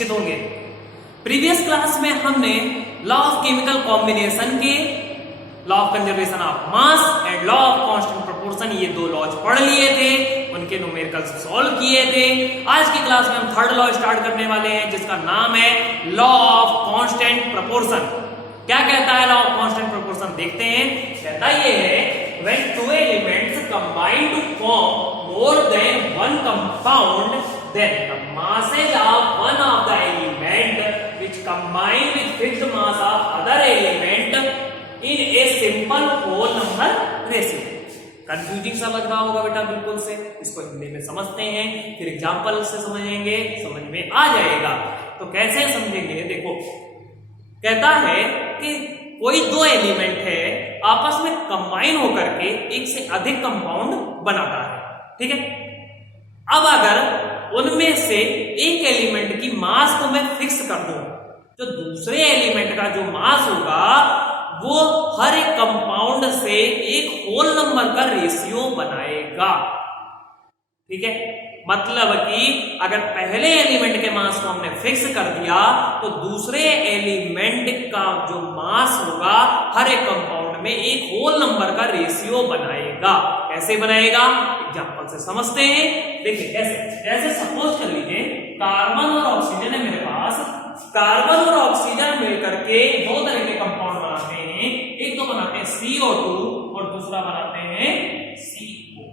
परिचित होंगे। Previous class में हमने लॉ ऑफ केमिकल कॉम्बिनेशन के law of conservation of mass and law of constant proportion ये दो लॉज पढ़ लिए थे, उनके न्यूमेरिकल्स सॉल्व किए थे। आज की क्लास में हम थर्ड लॉ स्टार्ट करने वाले हैं जिसका नाम है लॉ ऑफ कांस्टेंट प्रोपोर्शन। क्या कहता है लॉ ऑफ कांस्टेंट प्रोपोर्शन, देखते हैं। कहता ये है when two elements combine to form more than one compound, then the masses of one of the element which combine with fixed mass of other element in a simple whole number ratio। Confusing सा लग रहा होगा बेटा बिल्कुल से, इसको हिंदी में समझते हैं, फिर एग्जांपल से समझेंगे, समझ में आ जाएगा। तो कैसे समझेंगे, देखो कहता है कि कोई दो एलिमेंट है आपस में कंबाइन होकर के एक से अधिक कंपाउंड बनाता है, ठीक है। अब अगर उनमें से एक एलिमेंट की मास को मैं फिक्स कर दूं तो दूसरे एलिमेंट का जो मास होगा वो हर एक कंपाउंड से एक होल नंबर का रेशियो बनाएगा, ठीक है। मतलब कि अगर पहले एलिमेंट के मास को हमने फिक्स कर दिया तो दूसरे एलिमेंट का जो मास होगा हर एक कंपाउंड में एक होल नंबर का रेशियो बनाएगा। कैसे बनाएगा, एग्जांपल से समझते हैं। देखिए जैसे सपोज कर लीजिए कार्बन और ऑक्सीजन है मेरे पास। कार्बन और ऑक्सीजन मिलकर के दो तरह के कंपाउंड बनाते हैं, एक तो बनाते हैं CO2 और दूसरा बनाते हैं CO।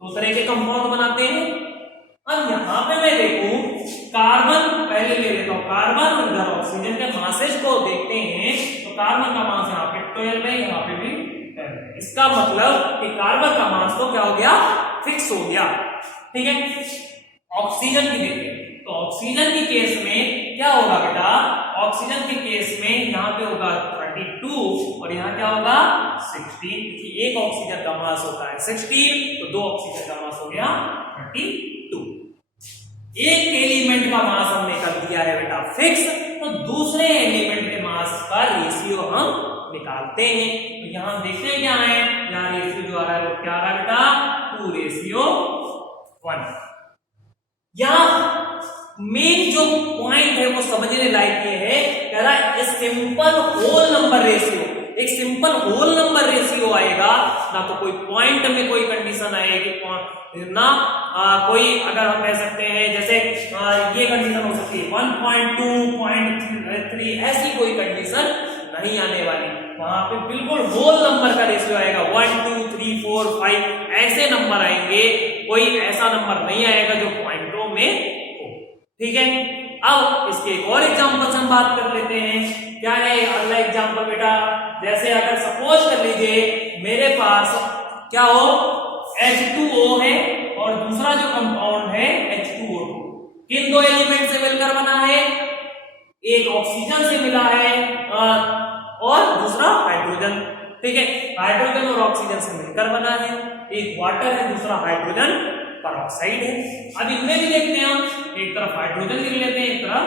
दो तरह के कंपाउंड बनाते हैं। अब यहां पे मैं देखूं कार्बन, पहले ले लेता हूं कार्बन और इधर ऑक्सीजन के मासेज को देखते हैं तो कार्बन का मास यहाँ पे 12 है, यहाँ पे भी 12 है। इसका मतलब कि कार्बन का मास तो क्या हो गया, फिक्स हो गया, ठीक है। ऑक्सीजन की देखते हैं तो ऑक्सीजन की केस में क्या होगा बेटा, ऑक्सीजन के केस में यहाँ पे होगा 32 और यहाँ क्या होगा 16, क्योंकि एक ऑक्सीजन का मास होता है 16 तो दो ऑक्सीजन का मास हो गया 32। एक एलिमेंट का मास हमने कर दिया है बेटा फिक्स, तो दूसरे एलिमेंट के मास का रेशियो हम निकालते हैं। तो यहां देखते हैं क्या है, यहाँ रेशियो जो आ रहा है वो क्या आ रहा है बेटा 2:1। यहां मेन जो पॉइंट है वो समझने लायक ये है, कह रहा है सिंपल होल नंबर रेशियो। एक सिंपल होल नंबर रेशियो आएगा ना, तो कोई पॉइंट में कोई कंडीशन आएगी ना, कोई अगर हम कह सकते हैं जैसे ये कंडीशन हो सकती है 1.2, 0.3, ऐसी कोई कंडीशन नहीं आने वाली। वहां पे बिल्कुल होल नंबर का रेशियो आएगा 1, 2, 3, 4, 5 ऐसे नंबर आएंगे, कोई ऐसा नंबर नहीं आएगा जो पॉइंटों में हो, ठीक है। अब इसके एक और एग्जांपल से हम बात कर लेते हैं। क्या है अगला एग्जांपल बेटा, जैसे अगर सपोज कर लीजिए मेरे पास क्या हो H2O है और दूसरा जो कंपाउंड है H2O2। किन दो एलिमेंट से मिलकर बना है, एक ऑक्सीजन से मिला है और दूसरा हाइड्रोजन, ठीक है। हाइड्रोजन और ऑक्सीजन से मिलकर बना है, एक वाटर है दूसरा हाइड्रोजन पेरोक्साइड है। अब इनमें भी देखते हैं हम, एक तरफ हाइड्रोजन लिख लेते हैं, एक तरफ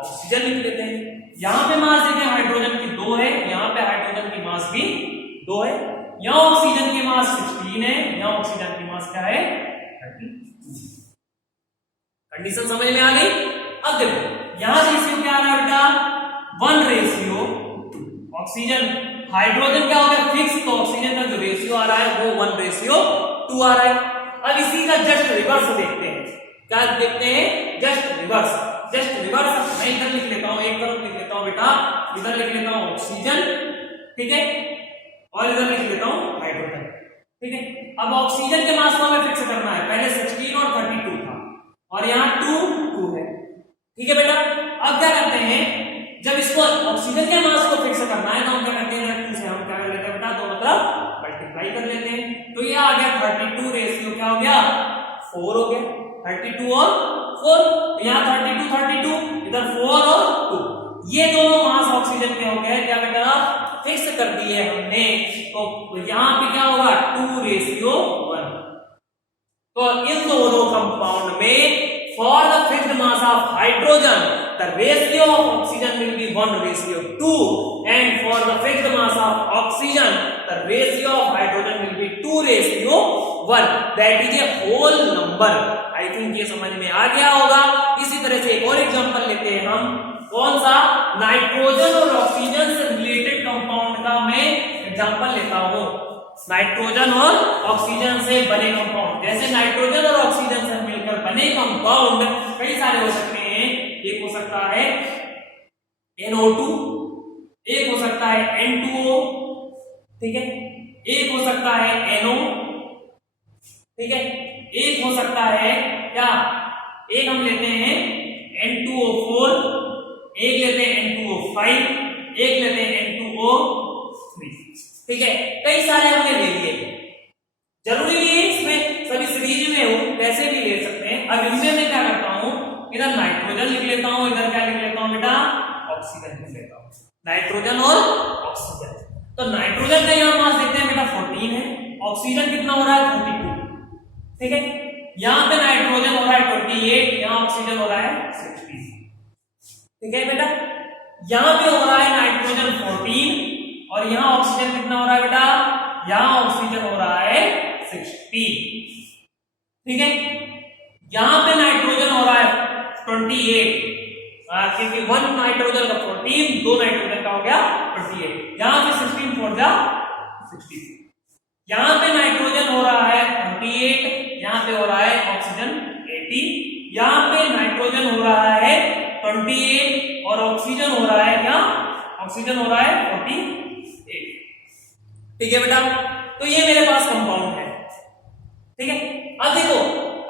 ऑक्सीजन लिख लेते हैं। यहाँ पे मास देखें हाइड्रोजन की 2 है, यहाँ पे हाइड्रोजन की मास भी 2 है। यहाँ ऑक्सीजन की मास 16 है, यहाँ ऑक्सीजन की मास क्या है 32। कंडीशन समझ में आ गई। अब देखो यहाँ रेशियो क्या आ रहा है बेटा 1:2। ऑक्सीजन हाइड्रोजन क्या हो गया फिक्स, तो ऑक्सीजन का जो रेशियो आ रहा है वो 1:2 आ रहा है। अब इसी का जस्ट रिवर्स देखते हैं, क्या देखते हैं जस्ट रिवर्स। मैं इधर लिख लेता हूं, एक तरफ लिख लेता हूं बेटा, इधर लिख लेता हूं ऑक्सीजन, ठीक है, और इधर लिख लेता हूं हाइड्रोजन, ठीक है। अब ऑक्सीजन के मास को हमें फिक्स करना है, पहले 16 और 32 था और यहाँ 2 है, ठीक है बेटा। अब क्या करते हैं, जब इसको ऑक्सीजन के मास को फिक्स करना है तो हम क्या करते हैं, 2 से हम क्या कर लेते हैं बेटा, दो मतलब मल्टीप्लाई कर लेते हैं। तो ये आ गया 32 रेशियो क्या हो गया 4 हो गया, 32 और 4, तो यहाँ 32, इधर 4 और 2, ये दोनों मास ऑक्सीजन के हो गए क्या बेटा फिक्स कर दिए हमने। तो यहाँ पे क्या होगा 2:1। तो इन दोनों कंपाउंड में for the fixed mass of hydrogen the ratio of oxygen will be 1:2 and for the fixed mass of oxygen the ratio of hydrogen will be 2:1। That is a whole number. I think ये समझ में आ गया होगा। इसी तरह से एक और एग्जांपल लेते हैं हम, कौन सा, नाइट्रोजन और ऑक्सीजन से रिलेटेड कंपाउंड का मैं एग्जांपल लेता हूं। नाइट्रोजन और ऑक्सीजन से बने कंपाउंड, जैसे नाइट्रोजन और ऑक्सीजन से मिलकर बने कंपाउंड कई सारे हो सकते हैं। एक हो सकता है NO2, एक हो सकता है N2O, ठीक है, एक हो सकता है NO, ठीक है, एक हो सकता है क्या, एक हम लेते हैं N2O4, एक लेते हैं N2O5, एक लेते हैं N2O3, ठीक है, कई सारे हमने ले लिए। जरूरी नहीं है इसमें सभी सीरीज में हो, कैसे भी ले सकते हैं। अब इनमें मैं क्या करता हूं, इधर नाइट्रोजन लिख लेता हूं, इधर क्या लिख लेता हूं बेटा, ऑक्सीजन लिख लेता हूं, नाइट्रोजन और ऑक्सीजन। तो नाइट्रोजन का यहां मास देखते हैं बेटा 14 है, ऑक्सीजन कितना हो रहा है 32, ठीक है, यहां पे नाइट्रोजन हो रहा है 28, यहां ऑक्सीजन हो रहा है 60, ठीक है बेटा, यहां पे हो रहा है नाइट्रोजन 14 और यहां ऑक्सीजन कितना हो रहा है बेटा, यहां ऑक्सीजन हो रहा है 60, ठीक है, यहां पे नाइट्रोजन हो रहा है 28, क्योंकि 1 नाइट्रोजन का 14, 2 नाइट्रोजन का हो गया 28, यहां पे 16 फोर जा 60, यहां पे नाइट्रोजन हो रहा है 28, यहां पे हो रहा है ऑक्सीजन 80, यहां पे नाइट्रोजन हो रहा है 28 और ऑक्सीजन हो रहा है क्या, ऑक्सीजन हो रहा है 48, ठीक है बेटा। तो ये मेरे पास कंपाउंड है, ठीक है। अब देखो,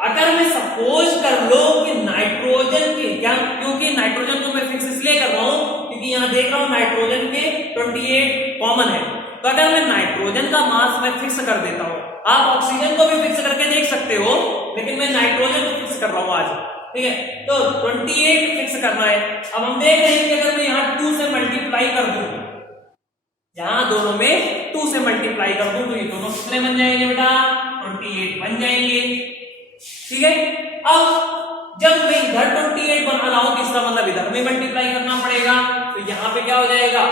अगर मैं सपोज कर लो कि नाइट्रोजन के क्या, क्योंकि नाइट्रोजन को मैं फिक्स इसलिए कर रहा हूं क्योंकि यहां देख रहा हूं नाइट्रोजन के 28 कॉमन है, तो अगर मैं नाइट्रोजन का मास मैं फिक्स कर देता हूं, आप ऑक्सीजन को भी फिक्स करके देख सकते हो, लेकिन मैं नाइट्रोजन को फिक्स कर रहा हूं आज, ठीक है, तो 28 फिक्स करना है। अब हम देख रहे हैं कि अगर मैं यहां 2 से मल्टीप्लाई कर दूं, यहां दोनों में 2 से मल्टीप्लाई कर दूं, तो ये दोनों कितने बन जाएंगे बेटा, 28 बन जाएंगे, ठीक है। अब जब मैं इधर 28 बना रहा हूं, इसका मतलब इधर में मल्टीप्लाई करना पड़ेगा, तो यहां पे क्या हो जाएगा,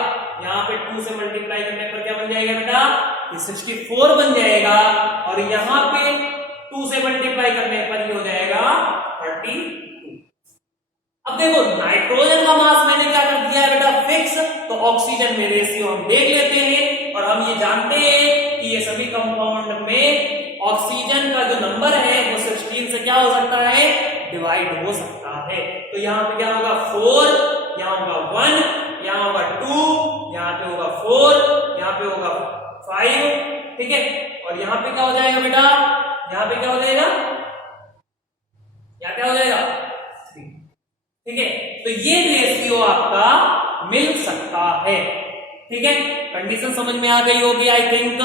यहां पे 2 से मल्टीप्लाई करने पर क्या बन जाएगा बेटा, ये 64 बन जाएगा, और यहां पे 2 से मल्टीप्लाई करने पर ये हो जाएगा 32। अब देखो, नाइट्रोजन का मास मैंने क्या कर दिया है बेटा फिक्स, तो ऑक्सीजन में रेशियो हम देख लेते हैं, और हम ये जानते हैं कि ये सभी कंपाउंड में ऑक्सीजन का जो नंबर है वो 16 से क्या हो सकता है, डिवाइड हो सकता है। तो यहाँ पे क्या होगा 4, यहाँ होगा 1, यहाँ होगा 2, यहाँ पे होगा 4, यहाँ पे होगा 5, ठीक है, और यहाँ पे क्या हो जाएगा बेटा, यहाँ पे क्या हो जाएगा, यहाँ क्या हो जाएगा 3, ठीक है। तो ये रेशियो आपका मिल सकता है, ठीक है, कंडीशन समझ में आ गई होगी आई थिंक।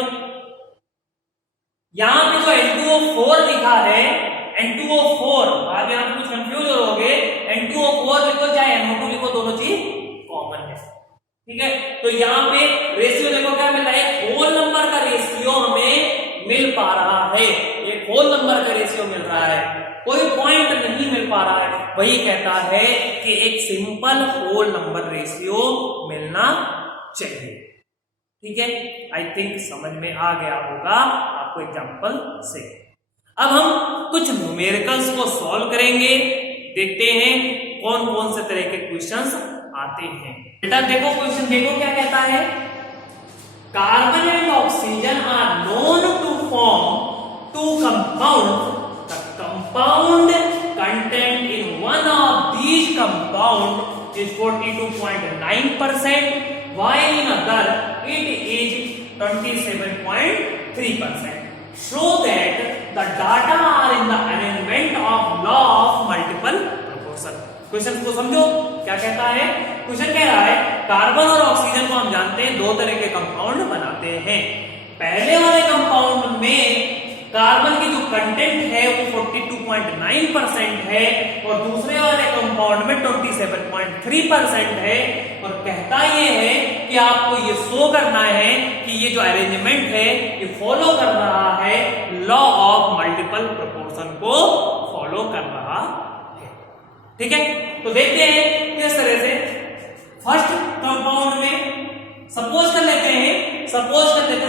यहां पे जो N2O4 लिखा है, N2O4, आगे आप कुछ कंफ्यूज होगे, N2O4 लिखो चाहे NO2 लिखो, दोनों चीज कॉमन है, ठीक है। तो यहाँ पे रेशियो देखो क्या मिल रहा है, एक होल नंबर का रेशियो हमें मिल पा रहा है, एक होल नंबर का रेशियो मिल रहा है, कोई पॉइंट नहीं मिल पा रहा है, वही कहता है कि एक सिंपल होल नंबर रेशियो मिलना चाहिए, ठीक है। आई थिंक समझ में आ गया होगा आपको एग्जांपल से। अब हम कुछ न्यूमेरिकल्स को सॉल्व करेंगे, देखते हैं कौन कौन से तरह के क्वेश्चंस आते हैं। बेटा देखो क्वेश्चन, देखो क्या कहता है, carbon and oxygen are known to form 2 compound, the compound content in one of these compound is 42.9%, while in other it is 27.3%. Show that the data are in the arrangement of law of multiple proportion. Question को समझो क्या कहता है। Question कह रहा है carbon और oxygen को हम जानते हैं 2 तरह के कंपाउंड बनाते हैं। पहले वाले कंपाउंड में कार्बन की जो कंटेंट है वो 42.9% है और दूसरे वाले कंपाउंड में 27.3% है। और कहता ये है कि आपको ये शो करना है कि ये जो अरेंजमेंट है ये फॉलो कर रहा है लॉ ऑफ मल्टीपल प्रोपोर्शन को फॉलो कर रहा है। ठीक है, तो देखते हैं किस तरह से। फर्स्ट कंपाउंड में सपोज कर लेते हैं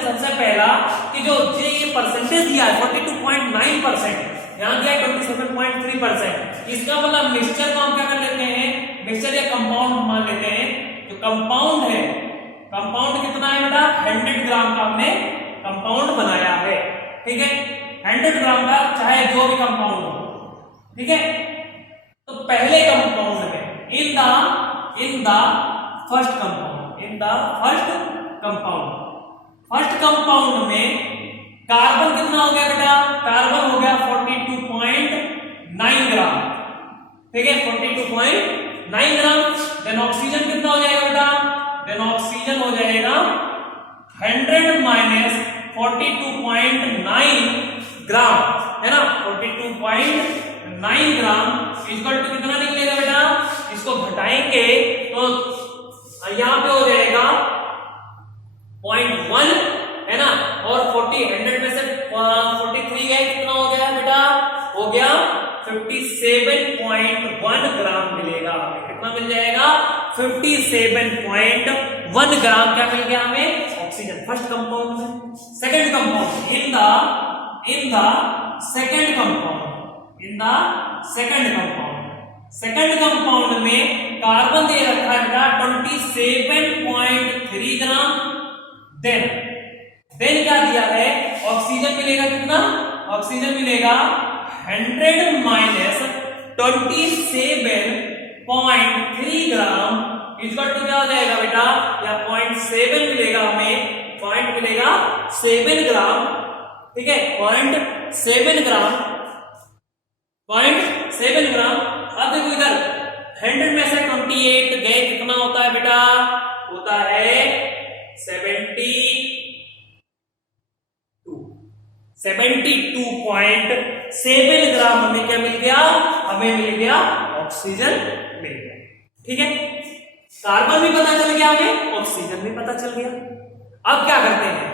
सबसे पहला कि जो ये परसेंटेज दिया है 42.9%, यहाँ दिया 27.3%। इसका मतलब मिक्सचर को हम क्या कर लेते हैं, मिक्सचर या कंपाउंड मान लेते हैं। जो कंपाउंड है, कंपाउंड कितना है बेटा, 100 ग्राम का हमने कंपाउंड बनाया है, ठीक है, 100 ग्राम का, चाहे जो भी कंपाउंड हो, ठीक है। तो पहले कंपाउंड में इन द फर्स्ट कंपाउंड में कार्बन कितना हो गया बेटा, कार्बन हो गया 42.9 ग्राम, ठीक है, 42.9 ग्राम। देन ऑक्सीजन कितना हो जाएगा बेटा, देन ऑक्सीजन हो जाएगा 100 माइनस 42.9 ग्राम, है ना, 42.9 ग्राम इक्वल टू कितना निकलेगा बेटा, इसको घटाएंगे तो यहां पे हो जाएगा 0.1, है ना, और 100 में से 43 गए, कितना हो गया बेटा, हो गया 57.1 ग्राम मिलेगा हमें। कितना मिल जाएगा, 57.1 ग्राम क्या मिल गया हमें, ऑक्सीजन, फर्स्ट कंपाउंड में। Second compound, in the second compound में कार्बन दे रखा है बेटा 27.3 ग्राम। देन क्या दिया है, ऑक्सीजन मिलेगा कितना, ऑक्सीजन मिलेगा 100 माइनस 27.3 ग्राम इक्वल टू क्या हो जाएगा बेटा, या 0.7 मिलेगा हमें, पॉइंट मिलेगा 7 ग्राम, ठीक है, 0.7 ग्राम, 0.7 ग्राम। अब देखो इधर 100 में से 28 गए, कितना होता है बेटा, होता है 72.7 ग्राम हमें क्या मिल गया, हमें मिल गया ऑक्सीजन मिल गया, ठीक है। कार्बन भी पता चल गया हमें, ऑक्सीजन भी पता चल गया। अब क्या करते हैं,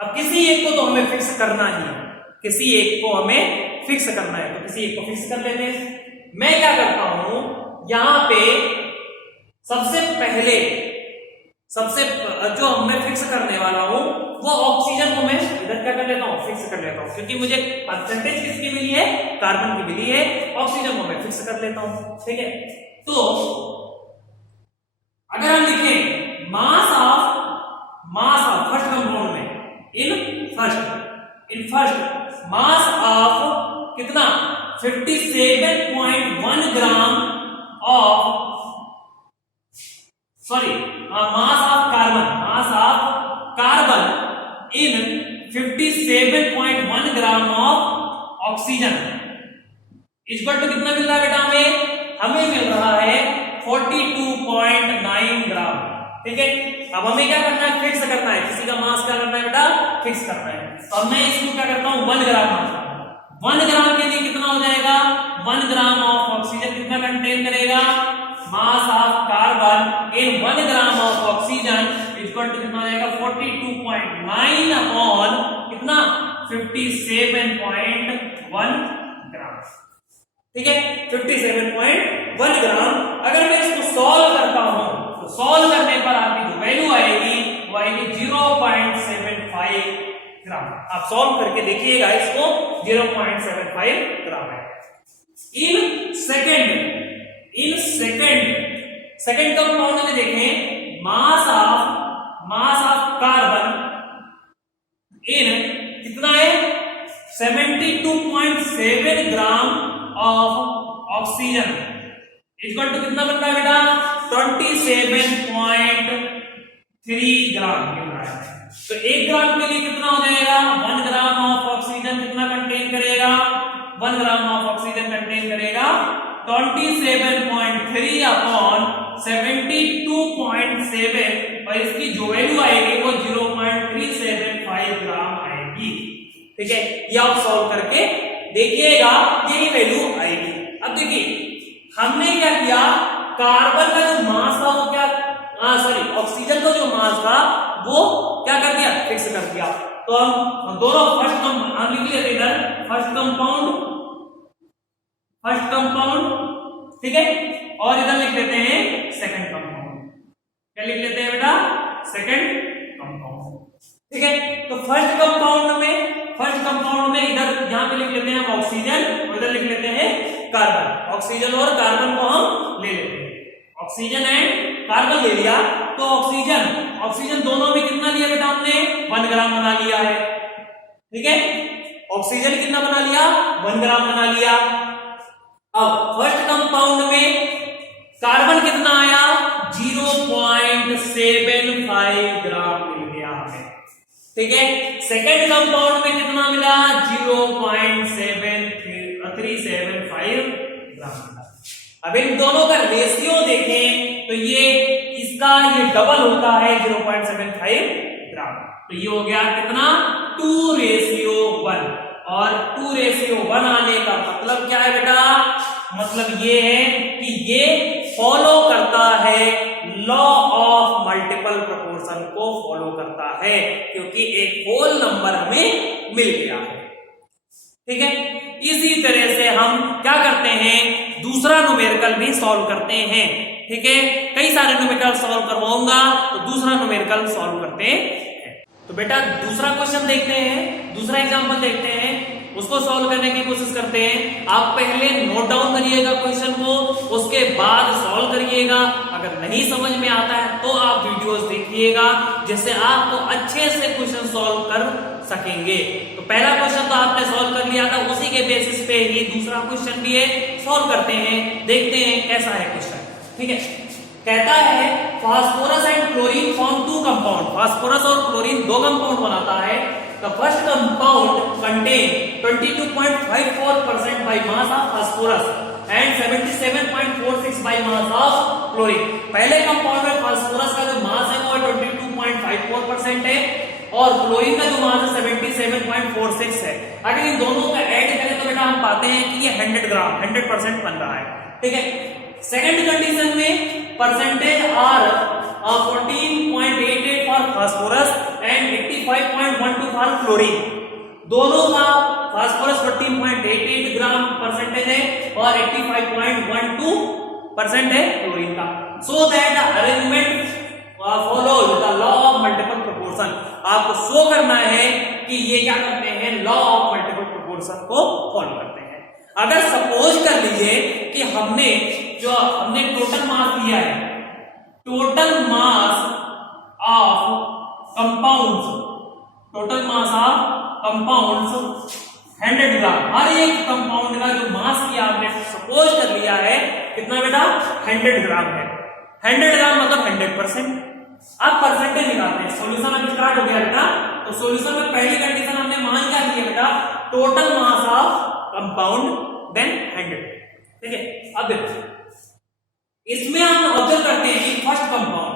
अब किसी एक को तो हमें फिक्स करना ही है, किसी एक को हमें फिक्स करना है, तो किसी एक को फिक्स कर लेते हैं। मैं क्या करता हूं, यहां पे सबसे पहले जो मैं फिक्स करने वाला हूं वो ऑक्सीजन को मैं इधर क्या कर लेता हूं, फिक्स कर लेता हूं, क्योंकि मुझे परसेंटेज किसकी मिली है, कार्बन की मिली है, ऑक्सीजन को मैं फिक्स कर लेता हूं, ठीक है। तो अगर हम लिखें मास ऑफ फर्स्ट कंपाउंड में, इन फर्स्ट मास ऑफ कितना, 57.1 gram of, sorry, mass of carbon in 57.1 gram of oxygen equal to कितना मिल रहा है बेटा, हमें मिल रहा है 42.9 ग्राम, ठीक है। अब हमें क्या करना है, फिक्स करना है, किसी का मास क्या करना है बेटा, फिक्स करना है। तो अब मैं इसको क्या करता हूं, 1 ग्राम मानता हूं। 1 ग्राम के लिए कितना हो जाएगा, 1 ग्राम ऑफ ऑक्सीजन कितना कंटेन करेगा, mass of carbon in 1 gram of oxygen equal to कितना हो जाएगा, 42.9 अपॉन कितना, 57.1 ग्राम, ठीक है, 57.1 ग्राम। अगर मैं इसको सॉल्व करता हूं तो सॉल्व करने पर आपकी जो वैल्यू आएगी वो आएगी 0.75 ग्राम। आप सॉल्व करके देखिएगा, इसको 0.75 ग्राम है। इन सेकंड कंपाउंड में देखें, मास ऑफ कार्बन इन कितना है, 72.7 gram of oxygen equal to कितना बन रहा है बेटा, 27.3 ग्राम मिल रहा है। तो 1 ग्राम के लिए कितना हो जाएगा, 1 ग्राम ऑफ ऑक्सीजन कितना कंटेन करेगा, 1 ग्राम ऑफ ऑक्सीजन कंटेन करेगा 27.3 अपॉन 72.7, और इसकी जो वैल्यू आएगी वो 0.375 ग्राम आएगी, ठीक है। ये आप सॉल्व करके देखिएगा, यही वैल्यू आएगी। अब देखिए हमने क्या किया, कार्बन का जो मास था वो क्या, सॉरी, ऑक्सीजन का जो मास था वो क्या कर दिया, फिक्स कर दिया। तो हम दोनों हम लिख लेते इधर फर्स्ट कंपाउंड, ठीक है, और इधर लिख लेते हैं सेकंड कंपाउंड। क्या लिख लेते हैं बेटा, सेकंड कंपाउंड, ठीक है। तो फर्स्ट फर्स्ट कंपाउंड में इधर यहां पे लिख लेते हैं हम ऑक्सीजन और इधर लिख लेते हैं कार्बन। ऑक्सीजन और कार्बन को हम ले लेते हैं, ऑक्सीजन एंड कार्बन ले लिया तो ऑक्सीजन दोनों में कितना लिया बेटा हमने 1 ग्राम बना लिया है, ठीक है। ऑक्सीजन कितना बना लिया 1 ग्राम बना लिया। अब फर्स्ट कंपाउंड में कार्बन कितना आया 0.75 ग्राम मिल गया हमें, ठीक है। सेकेंड कंपाउंड में कितना मिला 0.7375 ग्राम मिला। अब इन दोनों का रेशियो देखें तो ये डबल होता है 0.75 ग्राम, तो ये हो गया कितना 2:1 और 2:1 आने का मतलब क्या है बेटा, मतलब ये है कि ये फॉलो करता है लॉ ऑफ मल्टीपल प्रोपोर्शन को फॉलो करता है, क्योंकि एक होल नंबर हमें मिल गया है, ठीक है। इसी तरह से हम क्या करते हैं दूसरा न्यूमेरिकल भी सॉल्व करते हैं, ठीक है। कई सारे न्यूमेरिकल सॉल्व करवाऊंगा तो दूसरा न्यूमेरिकल सॉल्व करते हैं। तो बेटा दूसरा क्वेश्चन देखते हैं, दूसरा एग्जांपल देखते हैं, उसको सॉल्व करने की कोशिश करते हैं। आप पहले नोट डाउन करिएगा क्वेश्चन को, उसके बाद सॉल्व करिएगा। अगर नहीं समझ में आता है तो आप वीडियोस देखिएगा, जिससे आपको अच्छे से क्वेश्चन सॉल्व कर सकेंगे। तो पहला क्वेश्चन तो आपने सॉल्व कर लिया था, उसी के बेसिस पे ही दूसरा क्वेश्चन भी है, सॉल्व करते हैं, देखते हैं कैसा है क्वेश्चन, ठीक है। कहता है phosphorus and chlorine form 2 compound, phosphorus और क्लोरीन 2 कंपाउंड बनाता है। The first compound contain 22.54% by mass of phosphorus and 77.46 by mass of chlorine। पहले कंपाउंड में फास्फोरस का जो मास है वो 22.54% है और क्लोरीन का जो मास है 77.46 है। अगर इन दोनों का ऐड करें तो बेटा हम पाते हैं कि ये 100 ग्राम 100% बन रहा है, ठीक है। सेकंड कंडीशन में percentage are 14.88 for phosphorus and 85.12 for chlorine. दोनों का फास्फोरस 14.88 ग्राम परसेंटेज है और 85.12% है क्लोरीन का। So that arrangement follows the law of multiple proportion. आपको शो करना है कि ये क्या करते हैं लॉ ऑफ मल्टीपल प्रोपोर्शन को फॉलो करते हैं। अगर सपोज कर लीजिए कि हमने टोटल मास दिया है, टोटल मास ऑफ कंपाउंड्स 100 ग्राम। हर एक कंपाउंड का जो मास किया आपने सपोज कर लिया है कितना बेटा 100 ग्राम है। 100 ग्राम मतलब 100%। अब परसेंटेज निकालते हैं, सॉल्यूशन अब स्टार्ट हो गया बेटा। तो सॉल्यूशन में पहली कंडीशन हमने मान क्या ली है बेटा total mass of compound then 100, ठीक है। अब देखो इसमें हम ऑब्जर्व करते हैं कि फर्स्ट कंपाउंड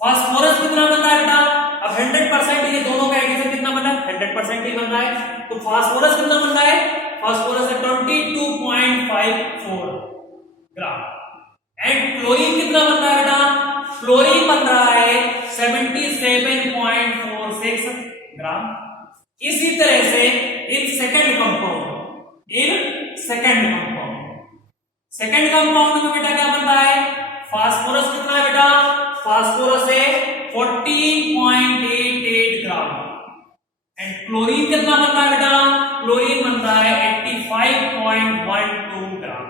फास्फोरस कितना बन रहा है बेटा, अब 100% ये दोनों का एडिशन कितना बन रहा है 100% ही बन रहा है। तो फास्फोरस कितना बन रहा है, फास्फोरस है 22.54 ग्राम एंड क्लोरीन कितना बन रहा है बेटा, क्लोरीन बन रहा है 77.46 ग्राम। इसी तरह से इन सेकंड कंपाउंड में बेटा क्या बन रहा है, फास्फोरस कितना है बेटा, फास्फोरस है 40.88 ग्राम एंड क्लोरीन कितना बन रहा है बेटा, क्लोरीन बन रहा है 85.12 ग्राम,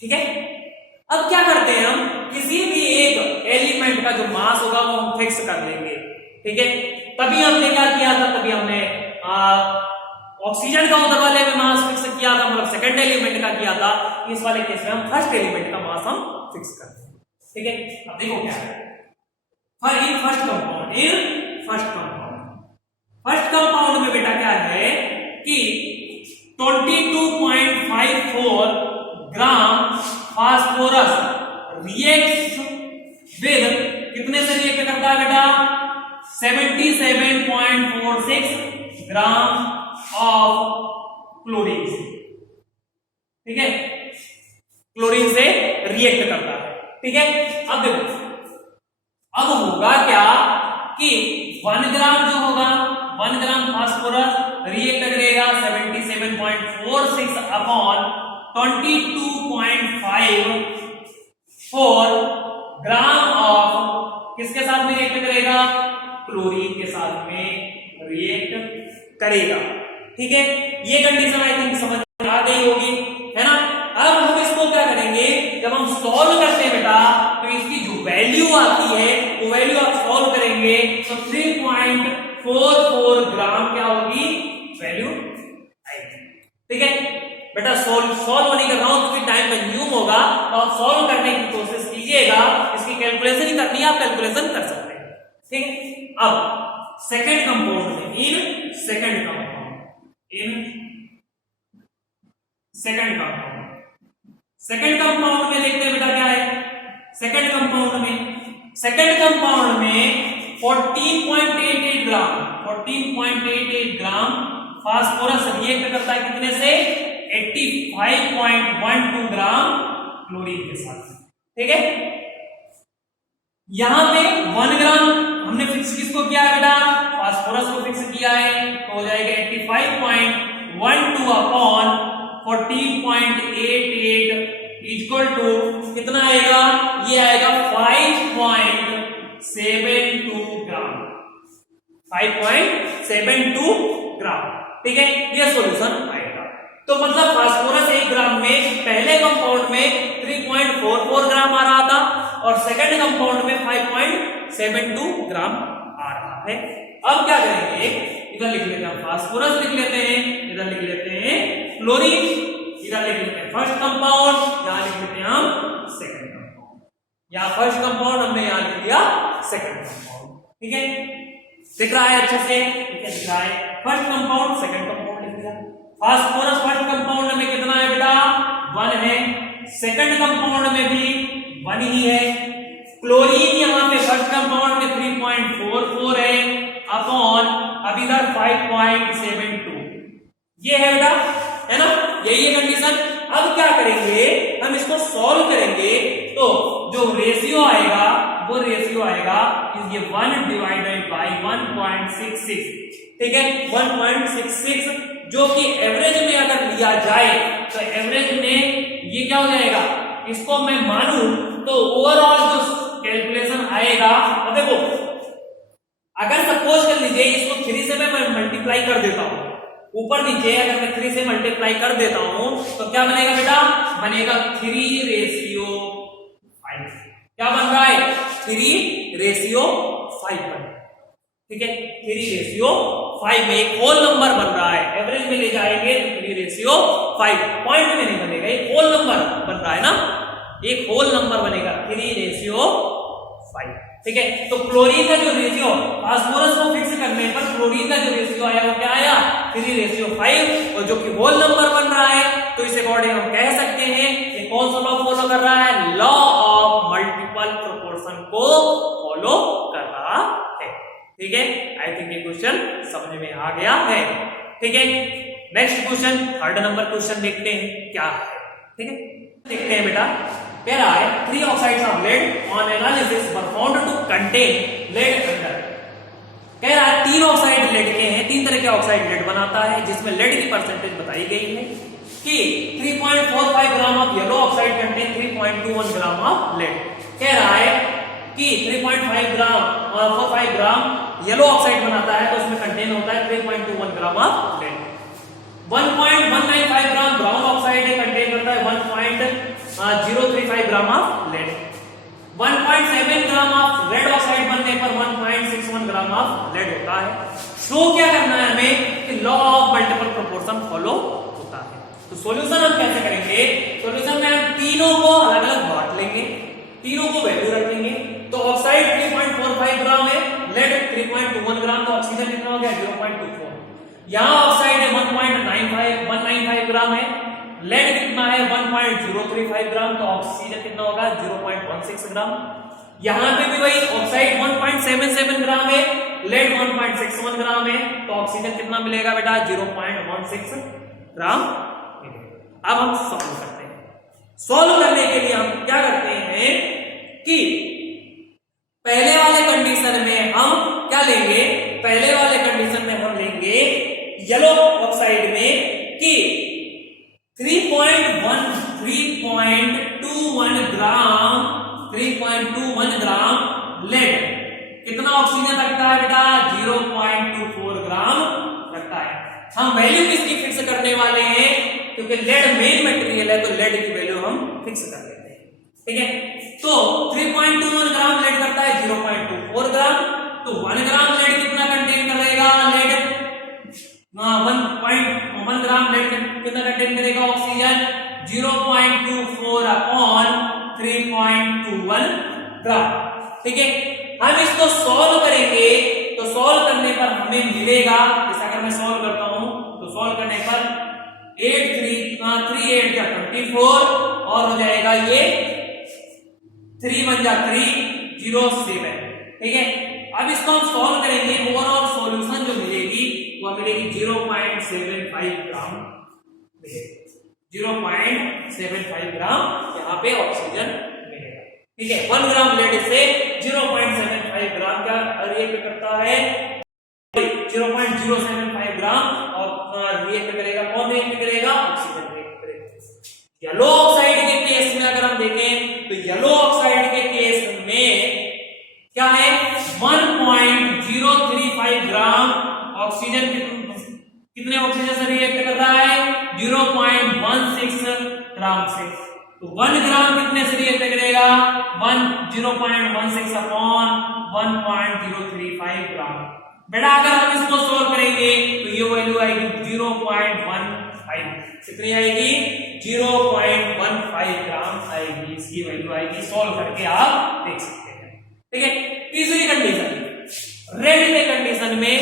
ठीक है। अब क्या करते हैं हम किसी भी एक एलिमेंट का जो मास होगा वो हम फिक्स कर लेंगे, ठीक है। तभी हमने क्या किया था, तभी हमने ऑक्सीजन का उधर वाले में मास फिक्स किया था, मतलब सेकंड एलिमेंट का किया था। इस वाले केस में हम फर्स्ट एलिमेंट का मास हम फिक्स करते हैं, ठीक है। अब देखो क्या है फर्स्ट कंपाउंड में बेटा क्या है कि 22.54 ग्राम फास्फोरस रिएक्ट्स विद कितने से रिएक्ट करता है बेटा 77.46 ग्राम ऑफ क्लोरीन, ठीक है। क्लोरीन से रिएक्ट करता है, ठीक है। अब देखो अब होगा क्या कि 1 ग्राम जो होगा 1 ग्राम फास्फोरस रिएक्ट करेगा 77.46 अपॉन 22.54 ग्राम ऑफ किसके साथ में रिएक्ट करेगा? क्लोरीन के साथ में रिएक्ट करेगा। ठीक है, ये कंडीशन आई थिंक समझ में आ गई होगी, है ना। अब हम इसको क्या करेंगे, जब हम सॉल्व करते हैं बेटा, तो इसकी जो वैल्यू आती है वो वैल्यू आप सॉल्व करेंगे तो 3.44 ग्राम क्या होगी वैल्यू आएगी। ठीक है बेटा, सॉल्व नहीं कर रहा हूं क्योंकि टाइम कंज्यूम होगा, तो आप सॉल्व करने की कोशिश कीजिएगा। इसकी कैलकुलेशन ही करनी है, आप कैलकुलेशन कर सकते हैं। ठीक है, अब सेकंड कंपाउंड में इन सेकंड कंपाउंड में देखते हैं बेटा क्या है। सेकंड कंपाउंड में 14.88 ग्राम फास्फोरस रिएक्ट करता है कितने से? 85.12 ग्राम क्लोरीन के साथ। ठीक है, यहां पे 1 ग्राम हमने फिक्स किसको किया है बेटा? फास्फोरस को फिक्स किया है, तो हो जाएगा 85.12 अपॉन 14.88 इक्वल टू कितना आएगा? ये आएगा 5.72 ग्राम। 5.72 ग्राम। ठीक है, ये सॉल्यूशन आएगा। तो मतलब फास्फोरस 1 ग्राम में पहले कंपाउंड में 3.44 ग्राम आ रहा था और सेकंड कंपाउंड में 5.72 ग्राम आ रहा है। अब क्या करेंगे, इधर लिख लेते हैं फास्फोरस, लिख लेते हैं इधर, लिख लेते हैं क्लोरीन, इधर लिख लेते हैं फर्स्ट कंपाउंड, यहां लिख लेते हैं हम सेकंड कंपाउंड। यहां फर्स्ट कंपाउंड हमने यहां लिख दिया सेकंड कंपाउंड। ठीक है, दिख रहा है अच्छे से? ठीक है, दिख रहा है। फर्स्ट कंपाउंड सेकंड कंपाउंड लिख दिया। फास्फोरस फर्स्ट कंपाउंड में कितना है बेटा? 1 है। सेकंड कंपाउंड में भी 1 ही है। क्लोरीन यहां पे फर्स्ट कंपाउंड में 3.44 है अपॉन अब इधर 5.72, ये है बेटा, है ना, यही है कंडीशन। अब क्या करेंगे, हम इसको सॉल्व करेंगे तो जो रेशियो आएगा वो रेशियो आएगा ये 1 डिवाइडेड बाई 1.66। ठीक है, 1.66 जो कि एवरेज में अगर लिया जाए तो एवरेज में ये क्या हो जाएगा, इसको मैं मानूं तो ओवरऑल जो कैलकुलेशन आएगा, तो देखो अगर सपोज कर लीजिए इसको 3 से मैं मल्टीप्लाई कर देता हूं, ऊपर नीचे अगर मैं 3 से मल्टीप्लाई कर देता हूं तो क्या बनेगा बेटा? बनेगा 3:5। क्या बन रहा है? 3:5। ठीक है, 3:5 में एक होल नंबर बन रहा है। एवरेज में ले जाएंगे तो 3:5, पॉइंट में नहीं बनेगा, एक होल नंबर बन रहा है ना, एक होल नंबर बनेगा 3:5। ठीक है, तो क्लोरीन का जो रेशियो फास्फोरस को फिक्स करने पर क्लोरीन का जो रेशियो आया वो क्या आया? 3:5, और जो कि होल नंबर बन रहा है तो इस अकॉर्डिंग हम कह सकते हैं कि कौन सा लॉ फॉलो कर रहा है? लॉ ऑफ मल्टीपल प्रोपोर्शन को फॉलो कर रहा है। ठीक है, आई थिंक ये क्वेश्चन समझ में आ गया है। ठीक है, next question, third number question देखते हैं क्या है। ठीक है, देखते हैं बेटा, कह रहा है 3 oxides of lead on analysis were found to contain lead under। कह रहा है 3 ऑक्साइड लेड के हैं, 3 तरह के ऑक्साइड लेड बनाता है जिसमें लेड की परसेंटेज बताई गई है कि 3.45 gram of yellow oxide contain 3.21 gram of lead. कह रहा है कि 3.5 ग्राम और 45 ग्राम येलो ऑक्साइड बनाता है तो उसमें कंटेन होता है 3.21 gram of lead. 1.195 gram brown oxide contain करता है 1.035 gram of lead. 1.7 gram of red oxide बनने पर 1.61 ग्राम ऑफ लेड होता है। शो क्या करना है हमें कि law of multiple proportion follow होता है। तो सॉल्यूशन हम कैसे करेंगे? सॉल्यूशन में हम तीनों को अलग अलग बांट लेंगे, तीनों को वैल्यू रख लेंगे। तो ऑक्साइड 3.45 ग्राम है, लेड 3.21 ग्राम, तो ऑक्सीजन कितना हो गया? 0.24। यहां ऑक्साइड है 195 ग्राम है, लेड कितना है 1.035 ग्राम, तो ऑक्सीजन कितना होगा? 0.16 ग्राम। यहां पे भी वही ऑक्साइड 1.77 ग्राम है, लेड 1.61 ग्राम है, तो ऑक्सीजन कितना मिलेगा बेटा? 0.16 ग्राम। अब हम सॉल्व करते हैं। सॉल्व करने के लिए हम क्या करते हैं कि पहले वाले कंडीशन में हम क्या लेंगे? पहले वाले कंडीशन में हम लेंगे येलो ऑक्साइड में कि 3.21 ग्राम लेड कितना ऑक्सीजन रखता है बेटा 0.24 ग्राम रखता है। हम वैल्यू किसकी फिक्स करने वाले हैं क्योंकि लेड मेन मटेरियल है तो लेड की वैल्यू हम फिक्स कर लेते हैं। ठीक है, तो 3.21 ग्राम लेड करता है 0.24 ग्राम, तो 1 ग्राम लेड कितना कंटेन करेगा लेड 1 ग्राम लेड कितना कंटेन करेगा ऑक्सीजन 0.24 अपॉन 3.21 ग्राम। ठीक है, हम इसको सॉल्व करेंगे तो सॉल्व करने पर हमें मिलेगा, जैसा अगर मैं सॉल्व करता हूं तो सॉल्व करने पर 3 8 का 24 और हो जाएगा ये 3 1 जा 307। ठीक है, अब इसको हम सॉल्व करेंगे, ओवरऑल सॉल्यूशन जो मिलेगी वो मिलेगी 0.75 ग्राम मिलेगी, 0.75 ग्राम यहाँ पे ऑक्सीजन मिलेगा। ठीक है, 1 ग्राम लेड से 0.75 ग्राम का रिएक्ट करता है 0.075 ग्राम और रिएक्ट करेगा, कौन रिएक्ट करेगा ऑक्सीजन रिएक्ट करेगा। येलो ऑक्साइड के केस में अगर हम देखें तो येलो ऑक्साइड के केस में क्या है 1.035 ग्राम ऑक्सीजन कितने ऑक्सीजन से रिएक्ट कर रहा है 0.16 ग्राम से, तो 1 ग्राम कितने से रिएक्ट करेगा 0.16 अपॉन 1.035 ग्राम। बेटा अगर हम इसको सोल्व करेंगे तो ये वैल्यू आएगी 0.15, कितनी आएगी 0.15 ग्राम आएगी, इसकी वैल्यू आएगी, सोल्व करके आप देख सकते हैं। ठीक है, तीसरी कंडीशन रेड के कंडीशन में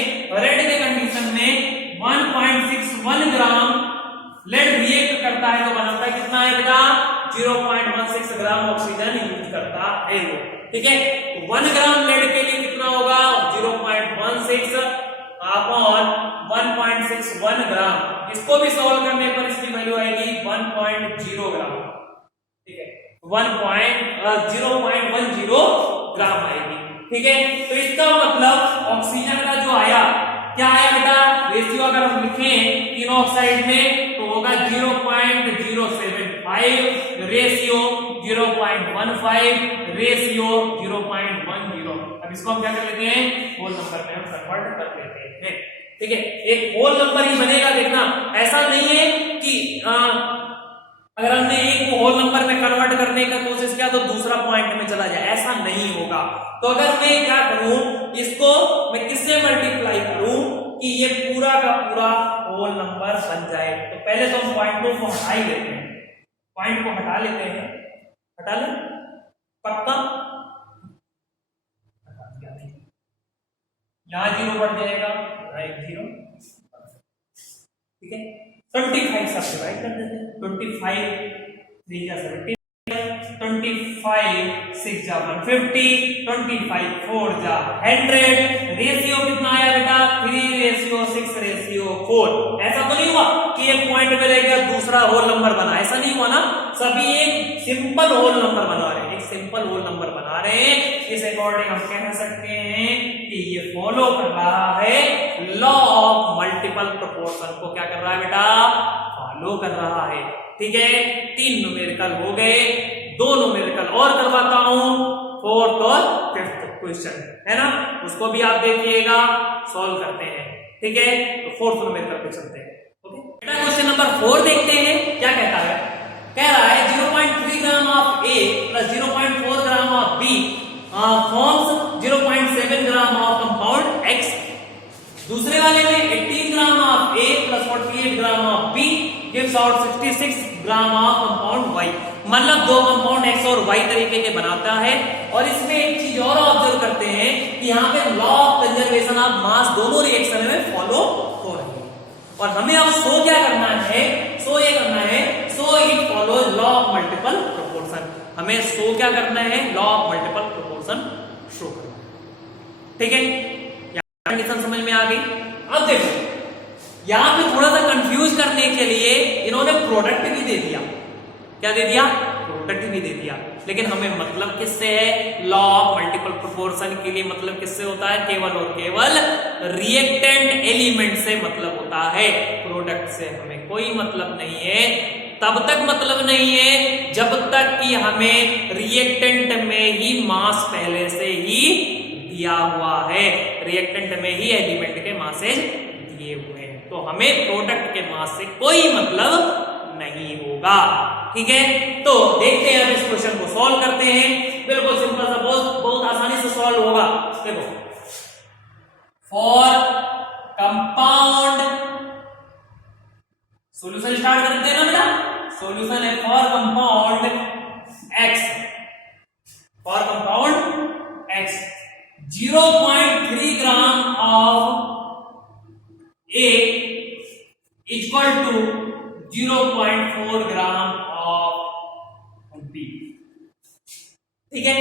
1.61 ग्राम लेड रिएक्ट करता है तो बनाता है कितना है बेटा 0.16 ग्राम ऑक्सीजन यूज करता है वो। ठीक है, 1 ग्राम लेड के लिए कितना होगा 0.16 अपॉन 1.61 ग्राम, इसको भी सॉल्व करने पर इसकी वैल्यू आएगी 1.0 ग्राम। ठीक है, 0.10 ग्राम आएगी। ठीक है, तो इसका मतलब ऑक्सीजन का जो आया क्या आया बेटा रेशियो अगर हम लिखें तीनों ऑक्साइड में तो होगा 0.075 रेशियो 0.15 रेशियो 0.10। अब इसको हम क्या कर लेते हैं होल नंबर में हम कन्वर्ट कर लेते हैं। ठीक है, एक होल नंबर ही बनेगा, देखना ऐसा नहीं है कि अगर हमने एक को होल नंबर में कन्वर्ट करने का कोशिश किया तो दूसरा पॉइंट में चला जाए, ऐसा नहीं होगा। तो अगर मैं क्या करूं इसको मैं किससे मल्टीप्लाई करूं कि ये पूरा का पूरा होल नंबर बन जाए, तो पहले तो हम पॉइंटों को हटा ही लेते हैं, पॉइंट को हटा लेते हैं, हटा ले पक्का, यहां 0 बढ़ जाएगा, राइट 0। ठीक है, 25 सब डिवाइड कर देते हैं, 25 3 जा 70, 25 6 जा 150, 25 4 जा 100, रेशियो कितना आया बेटा 3:6:4। ऐसा तो नहीं हुआ कि एक पॉइंट में रह गया दूसरा होल नंबर बना, ऐसा नहीं हुआ ना, सभी एक सिंपल होल नंबर बना रहे हैं, एक सिंपल होल नंबर बना रहे हैं। इस अकॉर्डिंग हम कह सकते हैं कि ये फॉलो कर रहा है लॉ ऑफ मल्टीपल प्रोपोर्शन को, क्या कर रहा है बेटा फॉलो कर रहा है। ठीक है, 3 न्यूमेरिकल हो गए, 2 न्यूमेरिकल और करवाता हूं, 4th और 5th क्वेश्चन है ना, उसको भी आप देखिएगा, सॉल्व करते हैं। ठीक है, तो 4th न्यूमेरिकल पे चलते हैं। ओके बेटा, क्वेश्चन नंबर 4 देखते हैं क्या कहता है। कह रहा है 0.3 gram of A plus 0.4 gram of B forms 0.7 gram of compound X। दूसरे वाले में 18 gram of A plus 48 gram of B gives out 66 gram of compound Y। मतलब 2 कंपाउंड X और Y तरीके के बनाता है। और इसमें एक चीज और ऑब्जर्व करते हैं कि यहाँ पे law of conservation of mass दोनों रिएक्शन में फॉलो हो रही है। और हमें अब शो क्या करना है, शो ये करना है, show it follow law of multiple proportion. हमें शो क्या करना है, law of multiple proportion show करना है। ठीक है, कंडीशन समझ में आ गई। अब देखो यहां पे थोड़ा सा कंफ्यूज करने के लिए इन्होंने प्रोडक्ट भी दे दिया, क्या दे दिया प्रोडक्ट भी दे दिया, लेकिन हमें मतलब किससे है, लॉ ऑफ मल्टीपल प्रोपोर्शन के लिए मतलब किससे होता है, केवल और केवल रिएक्टेंट एलिमेंट से मतलब होता है, प्रोडक्ट से हमें कोई मतलब नहीं है। तब तक मतलब नहीं है जब तक कि हमें रिएक्टेंट में ही मास पहले से ही दिया हुआ है, रिएक्टेंट में ही एलिमेंट के मासेज दिए हुए हैं, तो हमें प्रोडक्ट के मास से कोई मतलब नहीं होगा। ठीक है, तो देखते हैं अब इस क्वेश्चन को सॉल्व करते हैं। बिल्कुल सिंपल सा, बहुत आसानी से सॉल्व होगा। देखो, फॉर कंपाउंड, सॉल्यूशन स्टार्ट करते हैं ना बेटा। सॉल्यूशन है for compound x, for compound x 0.3 gram of A equal to 0.4 gram of B। ठीक है,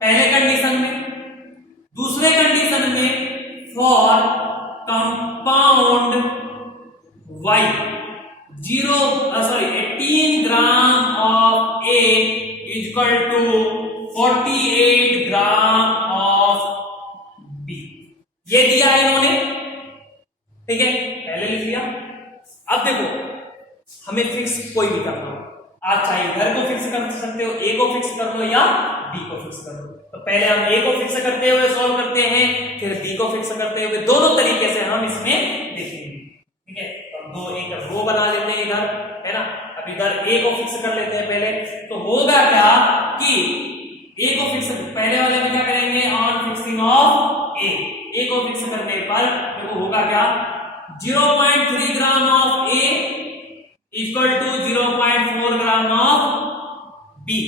पहले कंडीशन में। दूसरे कंडीशन में for compound Y 18 gram of A equal to 48 gram of B। ये दिया है इन्होंने, ठीक है, पहले लिख लिया। अब देखो, हमें फिक्स कोई भी करना हो, आप चाहे इधर को फिक्स कर सकते हो, ए को फिक्स कर लो या बी को फिक्स कर लो। तो पहले हम ए को फिक्स करते हुए सॉल्व करते हैं, फिर बी को फिक्स करते हुए, दोनों तरीके से हम इसमें देखेंगे। ठीक है, तो दो एक रो बना लेते हैं इधर, है ना। अब इधर ए को फिक्स कर लेते हैं पहले। तो होगा क्या कि ए को फिक्स, पहले वाले में क्या करेंगे, ऑन फिक्सिंग ऑफ ए को फिक्स करने पर देखो होगा क्या, 0.3 gram of A equal to 0.4 gram of B.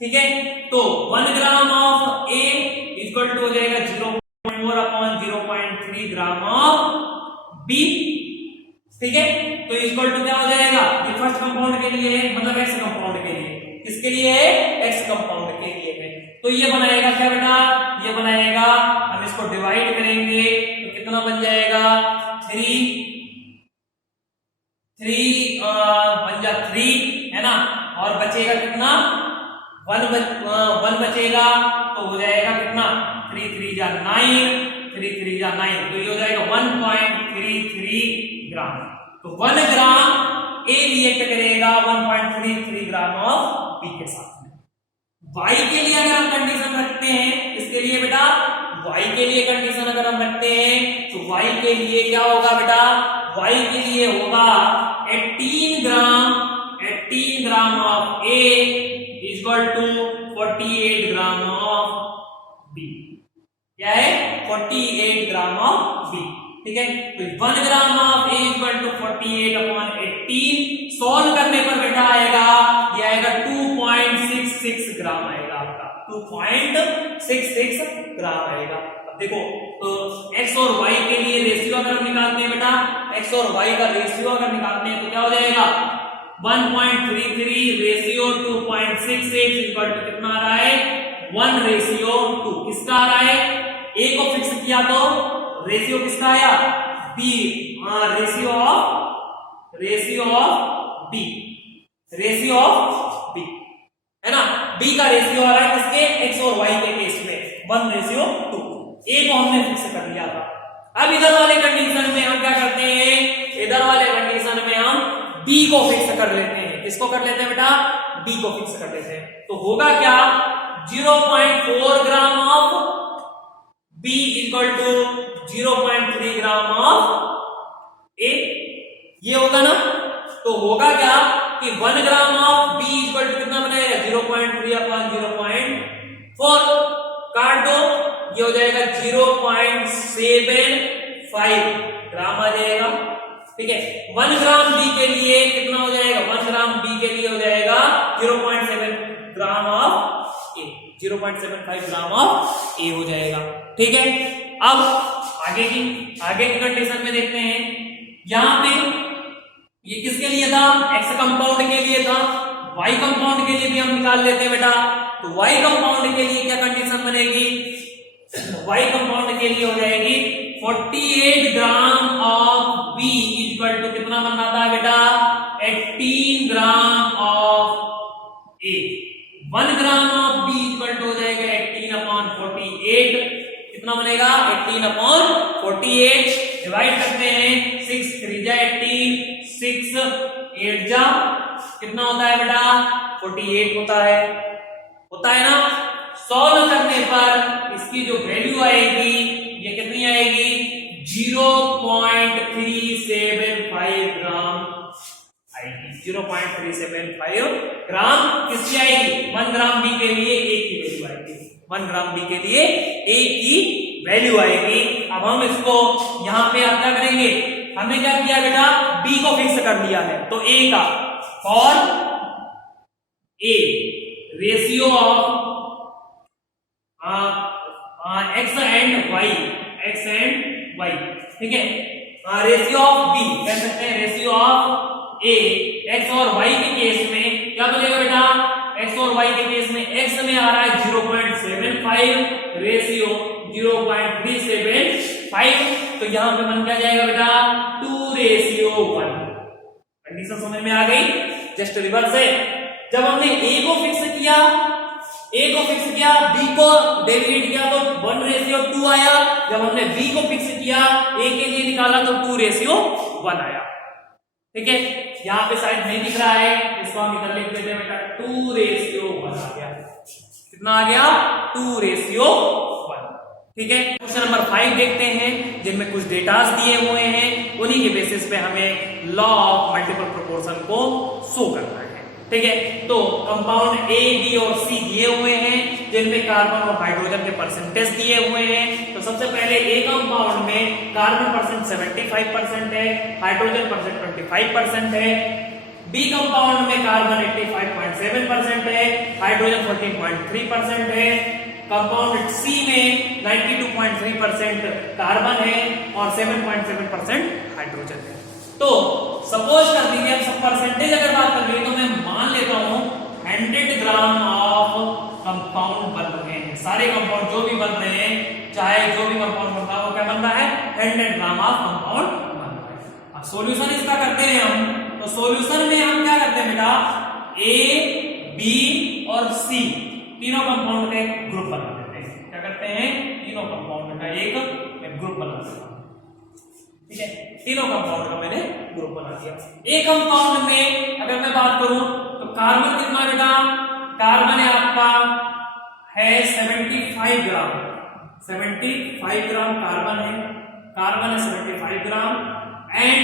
ठीक है, तो 1 gram of A equal to हो जाएगा 0.4 अपॉन 0.3 ग्राम ऑफ बी। ठीक है, तो इक्वल टू क्या हो जाएगा, ये फर्स्ट कंपाउंड के लिए है, मतलब एक्स कंपाउंड के लिए। किसके लिए है, एक्स कंपाउंड के लिए है। तो ये बनाएगा क्या बेटा, ये बनाएगा, हम इसको डिवाइड करेंगे तो कितना बन जाएगा, 3 बन जा 3, है ना। और बचेगा कितना, 1 बचेगा, तो हो जाएगा कितना, 3 3 जा 9, 3 3 जा 9, तो ये हो जाएगा 1.33 ग्राम। तो 1 ग्राम ए रिएक्ट करेगा 1.33 ग्राम ऑफ बी के साथ में। y के लिए अगर हम कंडीशन रखते हैं, इसके लिए बेटा y के लिए कंडीशन अगर हम रखते हैं तो y के लिए क्या होगा बेटा, y के लिए होगा 18 gram of A equal to 48 gram of B। क्या है, 48 ग्राम ऑफ B। ठीक है, तो 1 gram of A equal to 48 upon 18 solve करने पर बेटा आएगा, ये आएगा 2.66 ग्राम आएगा आपका, 2.66 ग्राम आएगा। अब देखो, तो x और y के लिए रेशियो अगर हम निकालते हैं बेटा, x और y का रेशियो अगर निकालते हैं तो क्या हो जाएगा, 1.33 रेशियो 2.66 इक्वल टू कितना आ रहा है, 1:2। किसका आ रहा है, a को फिक्स किया तो रेशियो किसका आया, b, रेशियो ऑफ b, है ना। b का रेशियो आ रहा है किसके, x और y के केस में 1:2। a को हमने फिक्स कर लिया था। अब इधर वाले कंडीशन में हम क्या करते हैं, इधर वाले कंडीशन में हम b को फिक्स कर लेते हैं। किसको कर लेते हैं बेटा, b को फिक्स कर लेते हैं। तो होगा क्या, 0.4 gram of b equal to 0.3 gram of a, ये होगा ना। तो होगा क्या कि 1 gram of b equal to कितना बनेगा, 0.3 अपॉन 0.4, काट दो, ये हो जाएगा 0.75 ग्राम आ जाएगा। ठीक है, 1 ग्राम b के लिए कितना हो जाएगा, 1 ग्राम b के लिए हो जाएगा 0.7 ग्राम of a, 0.75 gram of a हो जाएगा। ठीक है, अब आगे की कंडीशन में देखते हैं। यहां पे ये किसके लिए था, x कंपाउंड के लिए था, y कंपाउंड के लिए भी हम निकाल लेते हैं बेटा। तो y कंपाउंड के लिए क्या कंडीशन बनेगी, y कंपाउंड के लिए हो जाएगी 48 gram of b equal to कितना बनना था बेटा, 18 gram of a। 1 gram of b equal to हो जाएगा 18 अपॉन 48, कितना बनेगा, 18 अपॉन 48, डिवाइड करते हैं, 6 3 जा 18, 6 8 जा कितना होता है बेटा 48 होता है ना। सॉल्व करने पर इसकी जो वैल्यू आएगी ये कितनी आएगी 0.375 ग्राम आएगी। 0.375 ग्राम किसकी आएगी 1 ग्राम बी के लिए A की वैल्यू आएगी। 1 ग्राम बी के लिए A की वैल्यू आएगी। अब हम इसको यहां पे आप क्या करेंगे, हमने क्या किया बेटा B को फिक्स कर लिया है, तो A का for A ratio of x and y, ठीक है। रेशियो ऑफ B कह सकते हैं रेशियो ऑफ A x और y के केस में क्या बनेगा बेटा, x और y के केस में x में आ रहा है 0.75 रेशियो 0.375, तो यहां पे बन क्या जाएगा बेटा 2:1। कंडीशन समझ में आ गई। जस्ट रिवर्स है, जब हमने A को फिक्स किया B को डेरिवेट किया तो 1:2 आया। जब हमने B को फिक्स किया A के लिए निकाला तो 2:1 आया। ठीक है, यहां पे शायद नहीं दिख रहा है, इसको हम इधर लिख देते हैं बेटा 2:1 आ गया। कितना आ गया 2:1। ठीक है, क्वेश्चन नंबर 5 देखते हैं, जिनमें कुछ डेटास दिए हुए हैं, उन्हीं के बेसिस पे हमें लॉ ऑफ मल्टीपल प्रोपोर्शन को शो करना है। ठीक है, तो कंपाउंड A, B और C दिए हुए हैं, जिनमें कार्बन और हाइड्रोजन के परसेंटेज दिए हुए हैं। तो सबसे पहले A कंपाउंड में कार्बन परसेंट 75% है, हाइड्रोजन परसेंट 25% है। B कंपाउंड में कार्बन 85.7% है, हाइड्रोजन 14.3% है। कंपाउंड C में 92.3% कार्बन है और 7.7% हाइड्रोजन है। तो सपोज कर दीजिए, अब सब परसेंटेज अगर बात कर रही तो मैं मान लेता हूं 100 ग्राम ऑफ कंपाउंड बन रहे हैं। सारे कंपाउंड जो भी बन रहे हैं, चाहे जो भी कंपाउंड बनता है वो क्या बन रहा है 100 ग्राम ऑफ कंपाउंड बन रहा है। अब सॉल्यूशन इसका करते हैं हम, तो सॉल्यूशन में हम क्या करते हैं बेटा A, B और C तीनों कंपाउंड का एक ग्रुप बना देते हैं। क्या करते हैं, तीनों कंपाउंड का एक ग्रुप बना देते हैं। ठीक है, तीनों कंपाउंड का मैंने ग्रुप बना दिया। एक कंपाउंड में अगर मैं बात करूं तो कार्बन कितना बेटा, कार्बन है आपका है 75 ग्राम। 75 ग्राम कार्बन है 75 ग्राम। एंड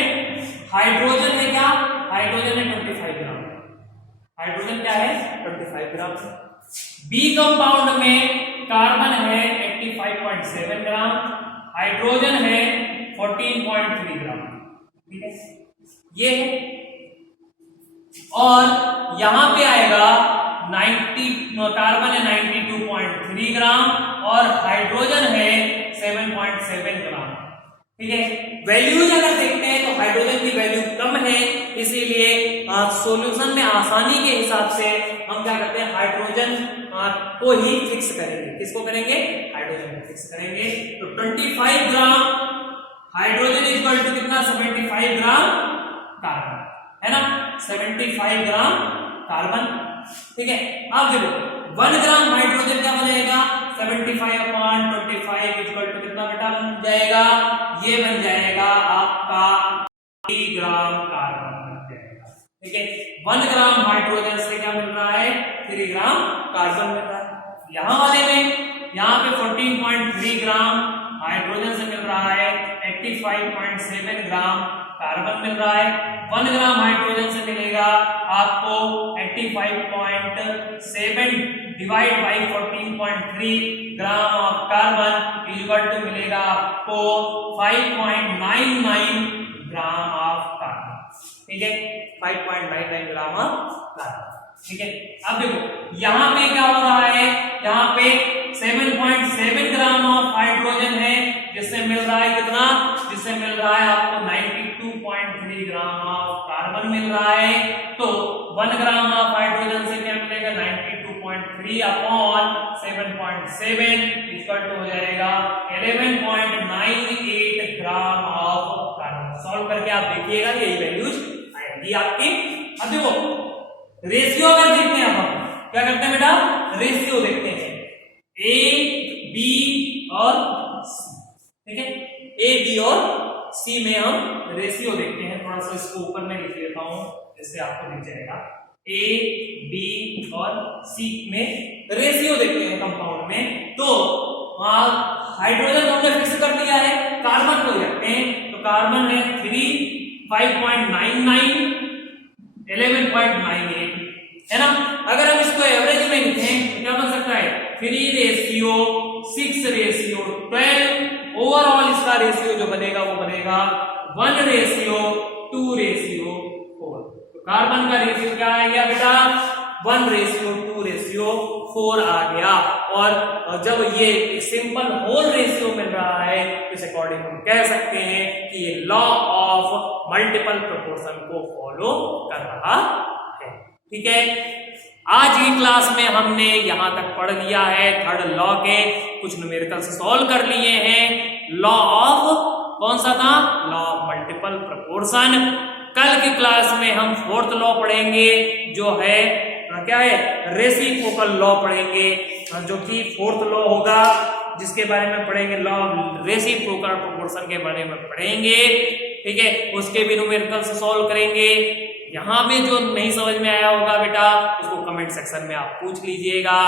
हाइड्रोजन है क्या, हाइड्रोजन है 25 ग्राम। हाइड्रोजन क्या है 25 ग्राम। बी कंपाउंड में कार्बन है 85.7 ग्राम, हाइड्रोजन है 14.3 ग्राम। ठीक है, ये है। और यहां पे आएगा 90 कार्बन है 92.3 ग्राम और हाइड्रोजन है 7.7 ग्राम। ठीक है, वैल्यूज अगर देखते हैं तो हाइड्रोजन की वैल्यू कम है, इसीलिए सॉल्यूशन में आसानी के हिसाब से हम क्या करते हैं हाइड्रोजन को ही फिक्स करेंगे। किसको करेंगे, हाइड्रोजन को फिक्स करेंगे। तो 25 ग्राम हाइड्रोजन इक्वल टू कितना 75 ग्राम कार्बन, है ना 75 ग्राम कार्बन। ठीक है, अब देखो 1 ग्राम हाइड्रोजन क्या बनेगा 75/25 इक्वल टू कितना बेटा बन जाएगा, ये बन जाएगा आपका 3 ग्राम कार्बन बन जाएगा। ठीक है, 1 ग्राम हाइड्रोजन से क्या मिल रहा है 3 ग्राम कार्बन मिल रहा है। यहां वाले में यहां पे 14.3 ग्राम हाइड्रोजन से मिल रहा है, 85.7 ग्राम कार्बन मिल रहा है। 1 ग्राम हाइड्रोजन से मिलेगा आपको 85.7 divide by 14.3 gram of carbon equal to मिलेगा आपको 5.99 ग्राम ऑफ कार्बन। ठीक है, 5.99 ग्राम ऑफ कार्बन। ठीक है, अब देखो यहां पे क्या हो रहा है, यहां पे 7.7 ग्राम ऑफ हाइड्रोजन है, जिससे मिल रहा है कितना, जिससे मिल रहा है आपको 92.3 ग्राम ऑफ कार्बन मिल रहा है। तो 1 ग्राम ऑफ हाइड्रोजन से क्या मिलेगा 92.3 अपॉन 7.7 इक्वल टू हो जाएगा 11.98 ग्राम ऑफ कार्बन। सॉल्व करके आप देखिएगा यही वैल्यूज आएगी आपकी। अब देखो रेशियो अगर देखते हैं, हम क्या करते हैं बेटा रेशियो देखते हैं A, B और C। ठीक है, A, B और C सी में हम रेशियो देखते हैं। थोड़ा सा इसको ऊपर में लिख लेता हूं, इससे आपको दिख जाएगा। ए, बी और सी में रेशियो देखते हैं कंपाउंड में। तो हाइड्रोजन हमने फिक्स कर दिया है, कार्बन को रखते हैं। तो कार्बन है 3, 5.99, 11.98, है ना। अगर हम इसको एवरेज में लिखें तो क्या बन सकता है 3 रेशियो 6 रेशियो 12। ओवरऑल इसका रेशियो जो बनेगा वो बनेगा 1 रेशियो 2 रेशियो 4। तो कार्बन का रेशियो क्या आ गया बेटा 1 रेशियो 2 रेशियो 4 आ गया। और जब ये एक सिंपल होल रेशियो मिल रहा है तो इस अकॉर्डिंग हम कह सकते हैं कि ये लॉ ऑफ मल्टीपल प्रोपोर्शन को फॉलो कर रहा है। ठीक है, आज की क्लास में हमने यहां तक पढ़ लिया है, थर्ड लॉ के कुछ न्यूमेरिकल्स सॉल्व कर लिए हैं। लॉ ऑफ कौन सा था, लॉ ऑफ मल्टीपल प्रोपोर्शन। कल की क्लास में हम फोर्थ लॉ पढ़ेंगे जो है क्या है रेसिप्रोकल लॉ पढ़ेंगे, जो कि फोर्थ लॉ होगा, जिसके बारे में पढ़ेंगे लॉ ऑफ रेसिप्रोकल प्रोपोर्शन के बारे में पढ़ेंगे। ठीक है, उसके भी न्यूमेरिकल्स सॉल्व करेंगे। यहाँ पे जो नहीं समझ में आया होगा बेटा उसको कमेंट सेक्शन में आप पूछ लीजिएगा।